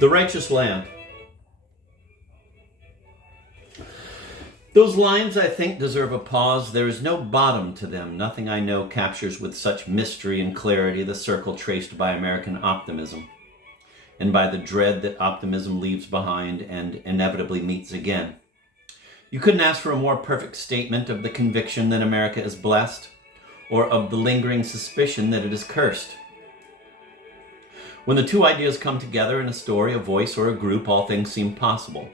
The Righteous Land. Those lines, I think, deserve a pause. There is no bottom to them. Nothing I know captures with such mystery and clarity the circle traced by American optimism, and by the dread that optimism leaves behind and inevitably meets again. You couldn't ask for a more perfect statement of the conviction that America is blessed, or of the lingering suspicion that it is cursed. When the two ideas come together in a story, a voice, or a group, all things seem possible.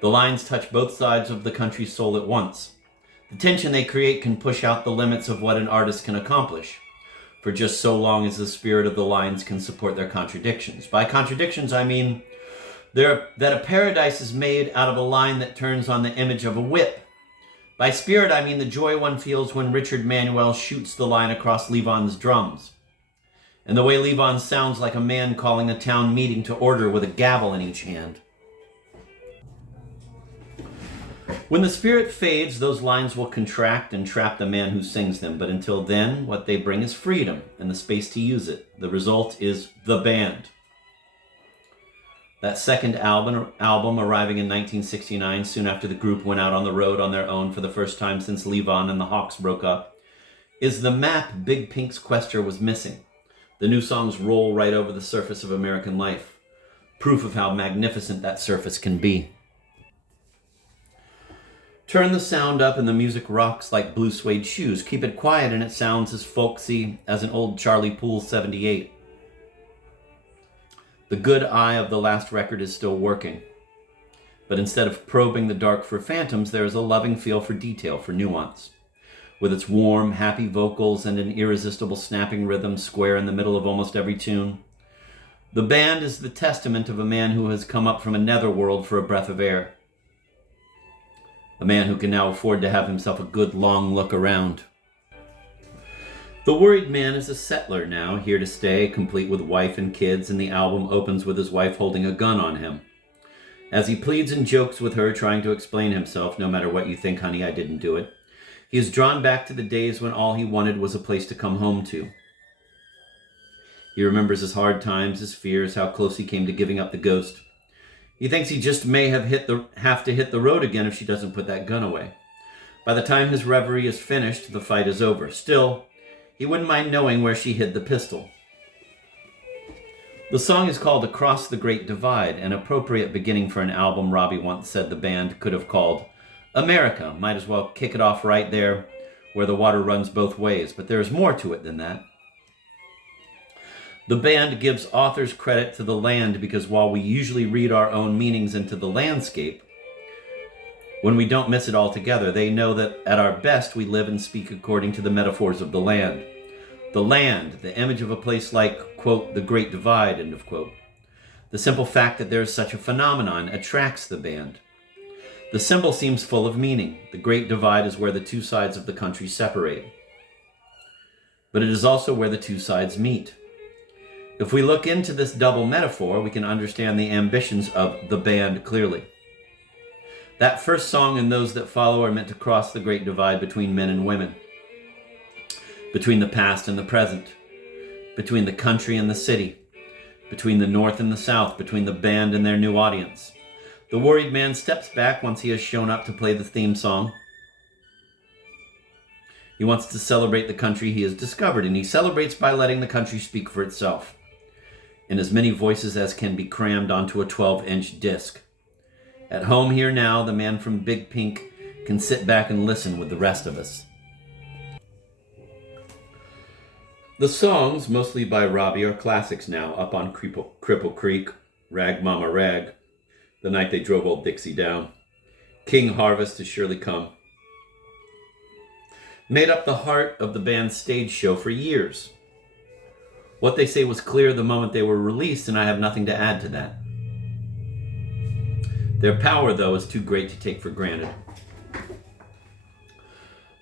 The lines touch both sides of the country's soul at once. The tension they create can push out the limits of what an artist can accomplish, for just so long as the spirit of the lines can support their contradictions. By contradictions, I mean that a paradise is made out of a line that turns on the image of a whip. By spirit, I mean the joy one feels when Richard Manuel shoots the line across Levon's drums, and the way Levon sounds like a man calling a town meeting to order with a gavel in each hand. When the spirit fades, those lines will contract and trap the man who sings them, but until then, what they bring is freedom and the space to use it. The result is The Band. That second album arriving in 1969, soon after the group went out on the road on their own for the first time since Levon and the Hawks broke up, is the map Big Pink's Quester was missing. The new songs roll right over the surface of American life, proof of how magnificent that surface can be. Turn the sound up and the music rocks like blue suede shoes. Keep it quiet and it sounds as folksy as an old Charlie Poole 78. The good eye of the last record is still working. But instead of probing the dark for phantoms, there is a loving feel for detail, for nuance. With its warm, happy vocals and an irresistible snapping rhythm square in the middle of almost every tune, The Band is the testament of a man who has come up from a netherworld for a breath of air. A man who can now afford to have himself a good long look around. The Worried Man is a settler now, here to stay, complete with wife and kids, and the album opens with his wife holding a gun on him. As he pleads and jokes with her, trying to explain himself, no matter what you think, honey, I didn't do it, he is drawn back to the days when all he wanted was a place to come home to. He remembers his hard times, his fears, how close he came to giving up the ghost. He thinks he just may have to hit the road again if she doesn't put that gun away. By the time his reverie is finished, the fight is over. Still, he wouldn't mind knowing where she hid the pistol. The song is called Across the Great Divide, an appropriate beginning for an album Robbie once said the band could have called America. Might as well kick it off right there where the water runs both ways, but there's more to it than that. The band gives authors credit to the land because while we usually read our own meanings into the landscape, when we don't miss it altogether, they know that at our best we live and speak according to the metaphors of the land. The land, the image of a place like, quote, the Great Divide, end of quote. The simple fact that there is such a phenomenon attracts the band. The symbol seems full of meaning. The Great Divide is where the two sides of the country separate. But it is also where the two sides meet. If we look into this double metaphor, we can understand the ambitions of the band clearly. That first song and those that follow are meant to cross the great divide between men and women, between the past and the present, between the country and the city, between the North and the South, between the band and their new audience. The Worried Man steps back once he has shown up to play the theme song. He wants to celebrate the country he has discovered, and he celebrates by letting the country speak for itself, in as many voices as can be crammed onto a 12-inch disc. At home here now, the man from Big Pink can sit back and listen with the rest of us. The songs, mostly by Robbie, are classics now, Up on Cripple Creek, Rag Mama Rag, The Night They Drove Old Dixie Down, King Harvest Has Surely Come. Made up the heart of the band's stage show for years. What they say was clear the moment they were released, and I have nothing to add to that. Their power, though, is too great to take for granted.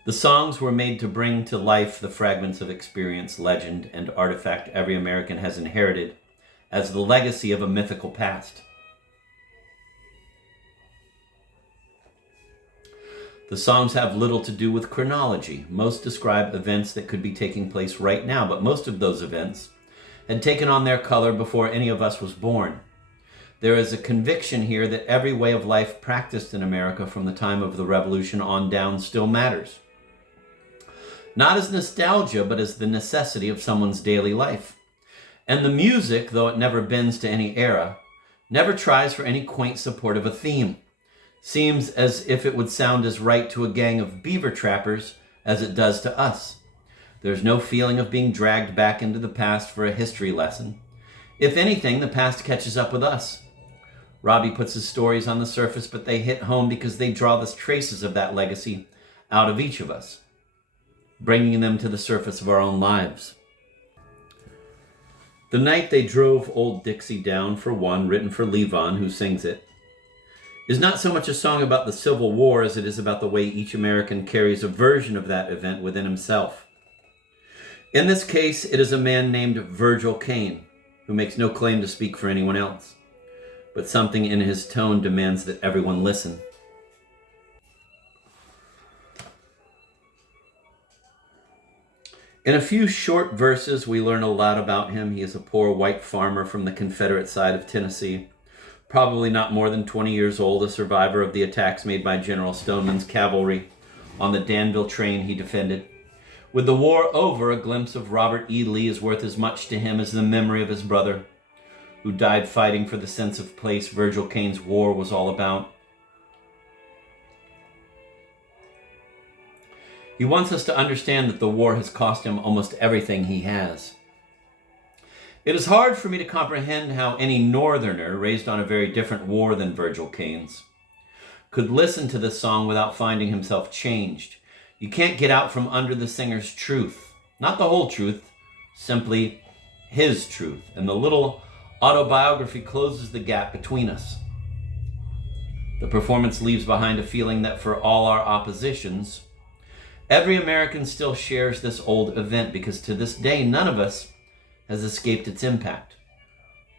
The songs were made to bring to life the fragments of experience, legend, and artifact every American has inherited as the legacy of a mythical past. The songs have little to do with chronology. Most describe events that could be taking place right now, but most of those events had taken on their color before any of us was born. There is a conviction here that every way of life practiced in America from the time of the Revolution on down still matters. Not as nostalgia, but as the necessity of someone's daily life. And the music, though it never bends to any era, never tries for any quaint support of a theme. Seems as if it would sound as right to a gang of beaver trappers as it does to us. There's no feeling of being dragged back into the past for a history lesson. If anything, the past catches up with us. Robbie puts his stories on the surface, but they hit home because they draw the traces of that legacy out of each of us, bringing them to the surface of our own lives. The Night They Drove Old Dixie Down, for one, written for Levon, who sings it, is not so much a song about the Civil War as it is about the way each American carries a version of that event within himself. In this case, it is a man named Virgil Caine, who makes no claim to speak for anyone else, but something in his tone demands that everyone listen. In a few short verses, we learn a lot about him. He is a poor white farmer from the Confederate side of Tennessee, probably not more than 20 years old, a survivor of the attacks made by General Stoneman's cavalry on the Danville train he defended. With the war over, a glimpse of Robert E. Lee is worth as much to him as the memory of his brother, who died fighting for the sense of place Virgil Caine's war was all about. He wants us to understand that the war has cost him almost everything he has. It is hard for me to comprehend how any Northerner, raised on a very different war than Virgil Caine's, could listen to this song without finding himself changed. You can't get out from under the singer's truth. Not the whole truth, simply his truth. And the little autobiography closes the gap between us. The performance leaves behind a feeling that for all our oppositions, every American still shares this old event, because to this day, none of us has escaped its impact.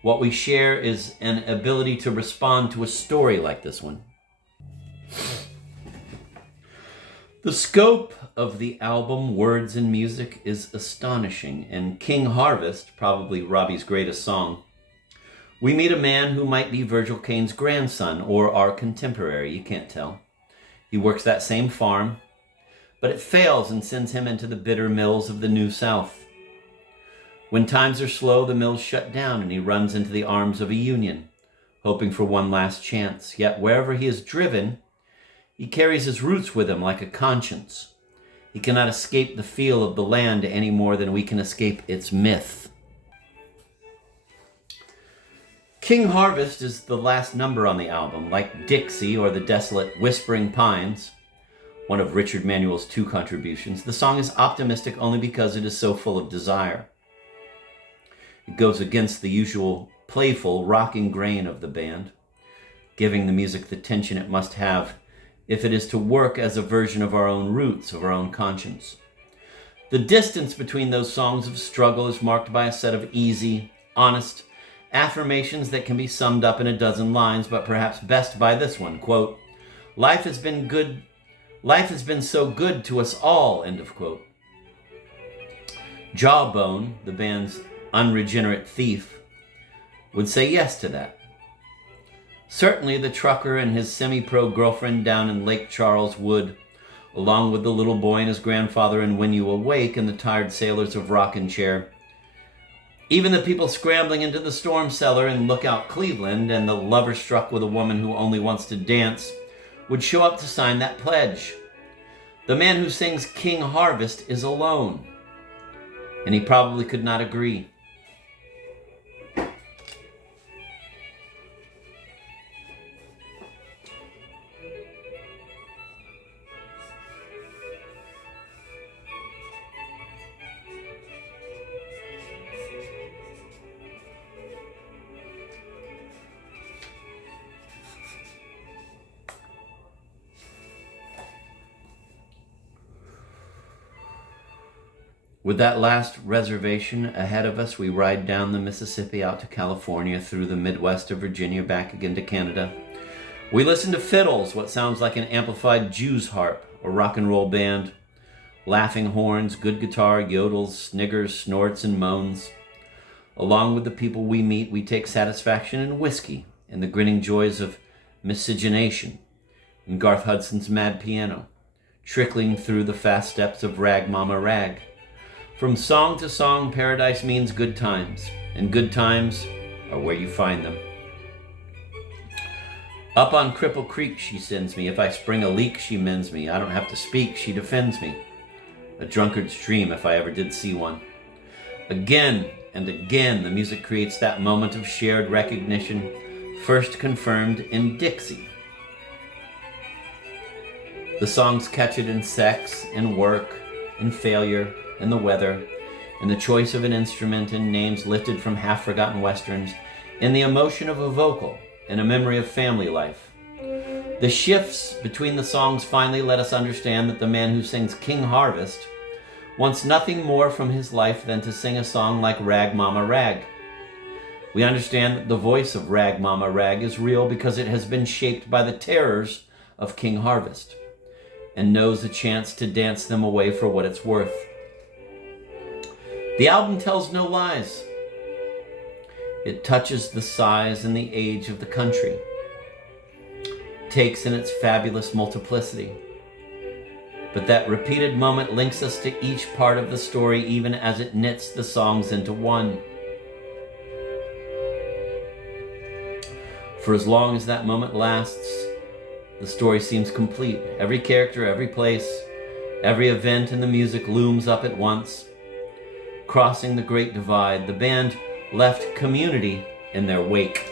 What we share is an ability to respond to a story like this one. The scope of the album, Words and Music, is astonishing. In King Harvest, probably Robbie's greatest song, we meet a man who might be Virgil Caine's grandson or our contemporary, you can't tell. He works that same farm, but it fails and sends him into the bitter mills of the New South. When times are slow, the mills shut down and he runs into the arms of a union, hoping for one last chance. Yet wherever he is driven, he carries his roots with him like a conscience. He cannot escape the feel of the land any more than we can escape its myth. King Harvest is the last number on the album. Like Dixie or the desolate Whispering Pines, one of Richard Manuel's 2 contributions, the song is optimistic only because it is so full of desire. It goes against the usual playful, rocking grain of the band, giving the music the tension it must have if it is to work as a version of our own roots, of our own conscience. The distance between those songs of struggle is marked by a set of easy, honest affirmations that can be summed up in a dozen lines, but perhaps best by this one, quote, Life has been so good to us all, end of quote. Jawbone, the band's unregenerate thief, would say yes to that. Certainly the trucker and his semi-pro girlfriend down in Lake Charles would, along with the little boy and his grandfather in When You Awake and the tired sailors of Rockin' Chair. Even the people scrambling into the storm cellar in Lookout Cleveland and the lover struck with a woman who only wants to dance would show up to sign that pledge. The man who sings King Harvest is alone, and he probably could not agree. With that last reservation ahead of us, we ride down the Mississippi out to California, through the Midwest of Virginia, back again to Canada. We listen to fiddles, what sounds like an amplified Jew's harp or rock and roll band, laughing horns, good guitar, yodels, sniggers, snorts, and moans. Along with the people we meet, we take satisfaction in whiskey in the grinning joys of miscegenation, in Garth Hudson's Mad Piano, trickling through the fast steps of Rag Mama Rag. From song to song, paradise means good times, and good times are where you find them. Up on Cripple Creek she sends me. If I spring a leak, she mends me. I don't have to speak, she defends me. A drunkard's dream, if I ever did see one. Again and again, the music creates that moment of shared recognition, first confirmed in Dixie. The songs catch it in sex, in work, in failure, in the weather, in the choice of an instrument, in names lifted from half-forgotten westerns, in the emotion of a vocal, in a memory of family life. The shifts between the songs finally let us understand that the man who sings King Harvest wants nothing more from his life than to sing a song like Rag Mama Rag. We understand that the voice of Rag Mama Rag is real because it has been shaped by the terrors of King Harvest and knows a chance to dance them away for what it's worth. The album tells no lies. It touches the size and the age of the country, takes in its fabulous multiplicity. But that repeated moment links us to each part of the story even as it knits the songs into one. For as long as that moment lasts, the story seems complete. Every character, every place, every event in the music looms up at once. Crossing the Great Divide, the band left community in their wake.